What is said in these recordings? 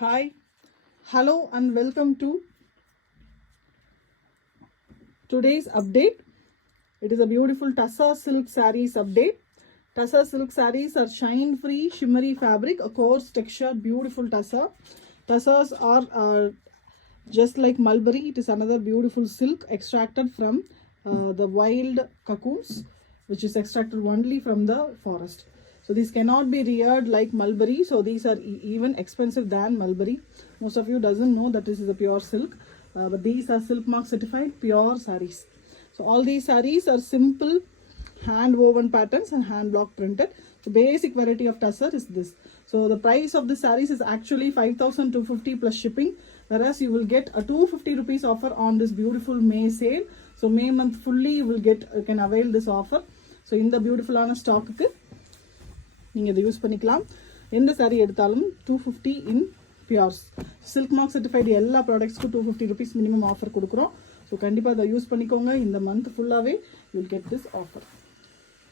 Hi, hello, and welcome to today's update. It is a beautiful Tassa silk sarees update. Tassa silk sarees are shine free, shimmery fabric, a coarse texture, beautiful Tassa. Tassas are just like mulberry. It is another beautiful silk extracted from the wild cocoons, which is extracted only from the forest. So these cannot be reared like mulberry. So these are even expensive than mulberry. Most of you doesn't know that this is a pure silk, but these are silk mark certified pure sarees. So all these sarees are simple hand woven patterns and hand block printed. The basic variety of tussar is this. So the price of the sarees is actually 5,250 plus shipping, whereas you will get a 250 rupees offer on this beautiful May sale. So May month fully you can avail this offer. So in the beautiful stock நீங்கள் இதை யூஸ் பண்ணிக்கலாம். எந்த சாரீ எடுத்தாலும் 250 in pure silk mark certified எல்லா ப்ராடக்ட்ஸ்க்கும் 250 rupees minimum offer கொடுக்குறோம். So கண்டிப்பாக அதை யூஸ் பண்ணிக்கோங்க. இந்த மந்த் ஃபுல்லாகவே you will get this offer.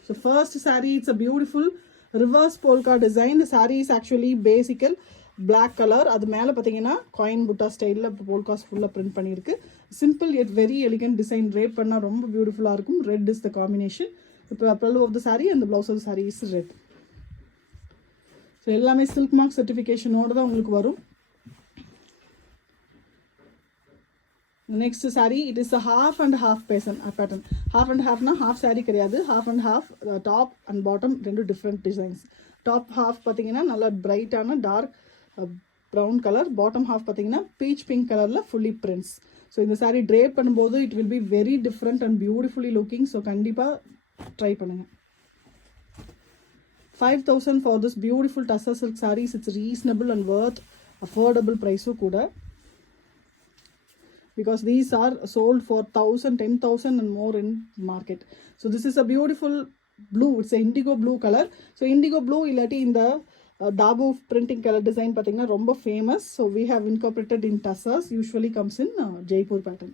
So first saree it's a beautiful reverse polka design. இந்த saree is actually basically black colour. அது மேலே பார்த்தீங்கன்னா காயின் புட்டா ஸ்டைலில் போல்காஸ் ஃபுல்லாக பிரிண்ட் பண்ணியிருக்கு. Simple yet very elegant design. Drape பண்ணால் ரொம்ப பியூட்டிஃபுல்லாக இருக்கும். Red is the combination. இப்போ pallu of the saree and blouse of the saree is red. So எல்லாமே சில்க் மார்க் சர்டிஃபிகேஷனோடு தான் உங்களுக்கு வரும். Next saree it is a half and half pattern. Half and ஹாஃப்னா ஹாஃப் சாரீ கிடையாது. Half and half top and bottom ரெண்டு different designs. Top half பார்த்தீங்கன்னா நல்லா பிரைட்டான dark brown colour. Bottom half பார்த்தீங்கன்னா பீச் பிங்க் கலரில் ஃபுல்லி பிரிண்ட்ஸ். ஸோ இந்த சாரீ ட்ரேப் பண்ணும்போது it will be very different and beautifully looking. So கண்டிப்பாக ட்ரை பண்ணுங்கள். 5,000 for this beautiful Tassa silk sarees. It's reasonable and worth affordable price kuda, because these are sold for 1,000, 10,000 and more in market. So this is a beautiful blue. It's a indigo blue color. So indigo blue illati in the dabu printing color design pathina romba famous. So we have incorporated in Tassas. Usually comes in Jaipur pattern.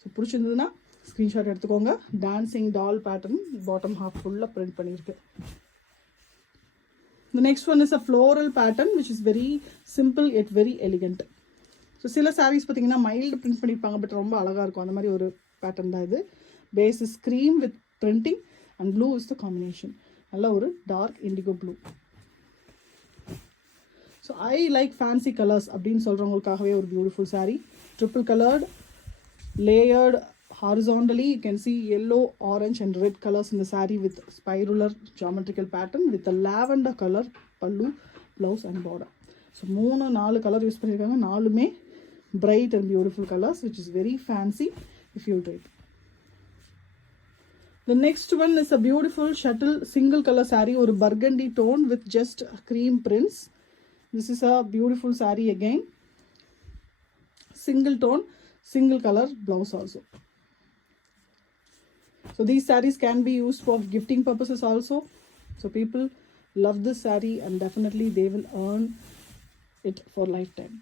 So pudichinduna screenshot edukonga. Dancing doll pattern, bottom half full print pannirukku. The next one is a floral pattern which is very simple yet very elegant. So சில sarees பார்த்தீங்கன்னா mild print பண்ணியிருப்பாங்க, but ரொம்ப அழகாக இருக்கும். அந்த மாதிரி ஒரு pattern தான் இது. Base is cream with printing and blue is the combination. நல்ல ஒரு dark indigo blue. So I like fancy colours அப்படின்னு சொல்கிறவங்களுக்காகவே ஒரு beautiful saree. Triple coloured layered horizontally. You can see yellow, orange and red colors in the saree with spirular geometrical pattern with a lavender color pallu, blouse and border. So 3-4 color use பண்ணிருக்காங்க. நாலுமே bright and beautiful colors which is very fancy if you try. The next one is a beautiful shuttle single color saree or burgundy tone with just cream prints. This is a beautiful saree again. Single tone, single color blouse also. So these sarees can be used for gifting purposes also. So people love this saree and definitely they will earn it for lifetime.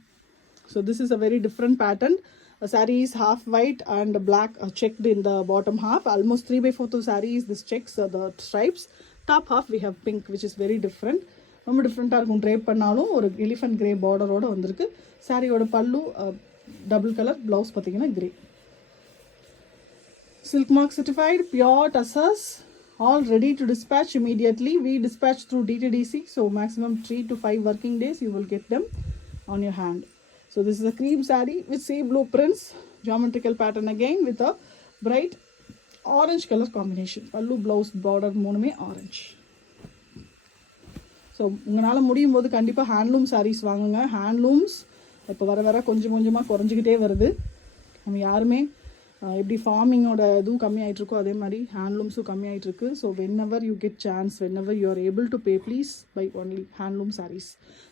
So this is a very different pattern. A saree is half white and black checked in the bottom half. Almost 3/4 of saree is this checks, the stripes. Top half we have pink, which is very different. ரொம்ப டிஃப்ரெண்ட்டாக இருக்கும். ட்ரேப் பண்ணாலும் ஒரு elephant grey பார்டரோடு வந்திருக்கு. சாரியோட பல்லு double colour, blouse பார்த்தீங்கன்னா grey. Silk mark certified pure Tassas, all ready to dispatch immediately. We dispatch through DTDC, so maximum 3 to 5 working days you will get them on your hand. So this is a cream saree with sea blue prints, geometrical pattern again with a bright orange color combination. Pallu, blouse, border மூணுமே orange. So உங்களால் முடியும் போது கண்டிப்பாக ஹேண்ட்லூம் சாரீஸ் வாங்குங்க. ஹேண்ட்லூம்ஸ் இப்போ வர கொஞ்சம் கொஞ்சமாக குறைஞ்சிக்கிட்டே வருது. நம்ம யாருமே எப்படி ஃபார்மிங்கோட இதுவும் கம்மியாயிட்டிருக்கோ அதே மாதிரி ஹேண்ட்லூம்ஸும் கம்மியாயிட்டிருக்கு. So whenever you get chance, whenever you are able to pay, please buy only handloom sarees.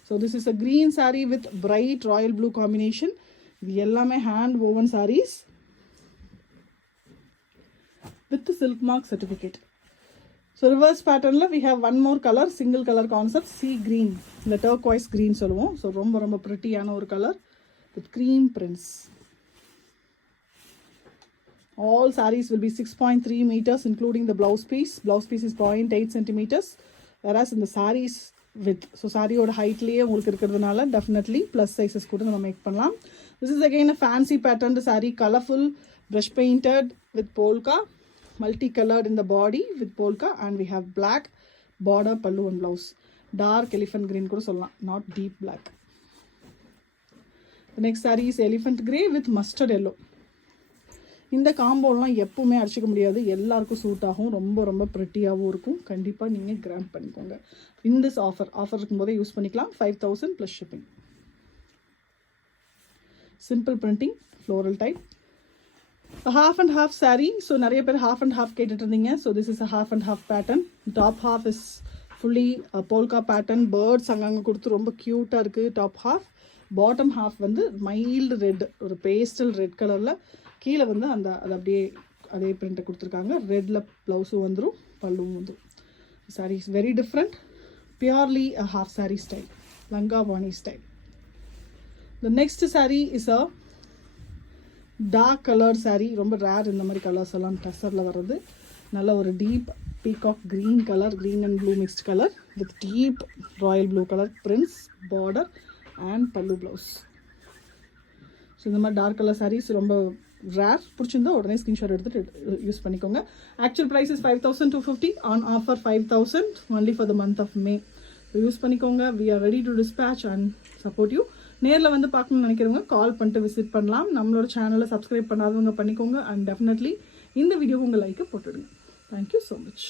So this is a green saree with bright royal blue combination. இது எல்லாமே handwoven sarees with silk mark certificate. So reverse பேட்டர்னில் we have one more colour, single colour concept, sea green, இல்லை turquoise green சொல்லுவோம். So ரொம்ப ரொம்ப ப்ரிட்டியான ஒரு colour with cream prints. All sarees will be 6.3 meters including the blouse piece. Blouse piece is 0.8 centimeters, whereas in the sarees width. So சாரியோட ஹைட்லேயே உங்களுக்கு இருக்கிறதுனால டெஃபினெட்லி ப்ளஸ் சைஸஸ் கூட நம்ம மேக் பண்ணலாம். This is again a fancy pattern saree, colourful, brush painted with polka, multi coloured in the body with polka, and we have black border pallu and blouse. Dark elephant green கூட சொல்லலாம், not deep black. The next saree is elephant grey with mustard yellow. இந்த காம்போலாம் எப்பவுமே அடிச்சிக்க முடியாது, எல்லாருக்கும் சூட் ஆகும், ரொம்ப ரொம்ப ப்ரிட்டியாகவும் இருக்கும். கண்டிப்பாக நீங்கள் கிராண்ட் பண்ணிக்கோங்க. இந்த ஆஃபர் இருக்கும்போதே யூஸ் பண்ணிக்கலாம். 5000 plus shipping. Simple printing, floral type, half and half saree. So நிறைய பேர் half and half கேட்டுட்டு இருந்தீங்க. So this is a half and half pattern. Top half is fully polka pattern. Birds அங்கங்கே கொடுத்து ரொம்ப க்யூட்டாக இருக்குது டாப் half. பாட்டம் half வந்து மைல்டு ரெட், ஒரு பேஸ்டல் ரெட் கலரில் கீழே வந்து அது அப்படியே அதே பிரிண்ட்டை கொடுத்துருக்காங்க. ரெட்டில் ப்ளவுஸும் வந்துடும், பல்லுவும் வந்துடும். Saree is very different, purely a half saree style, langa பாணி style. The next saree is a dark colour saree. ரொம்ப ரேர் இந்த மாதிரி கலர்ஸ் எல்லாம் டசரில் வர்றது. நல்ல ஒரு deep peacock green colour, green and blue mixed colour with deep Royal blue colour prints, border and பல்லு ப்ளவுஸ். ஸோ இந்த மாதிரி டார்க் கலர் சாரீஸ் ரொம்ப ரேர். பிடிச்சிருந்தா உடனே ஸ்க்ரீன்ஷாட் எடுத்துகிட்டு யூஸ் பண்ணிக்கோங்க. Actual price is 5250, on offer 5000 only for the month of May. Use பண்ணிக்கோங்க. We are ready to dispatch and support you. நேரில் வந்து பார்க்கணும்னு நினைக்கிறவங்க கால் பண்ணிட்டு விசிட் பண்ணலாம். நம்மளோட சேனலை சப்ஸ்கிரைப் பண்ணாதவங்க பண்ணிக்கோங்க. அண்ட் டெஃபினெட்லி இந்த வீடியோ உங்கள் லைக்கை போட்டுடுங்க. Thank you so much.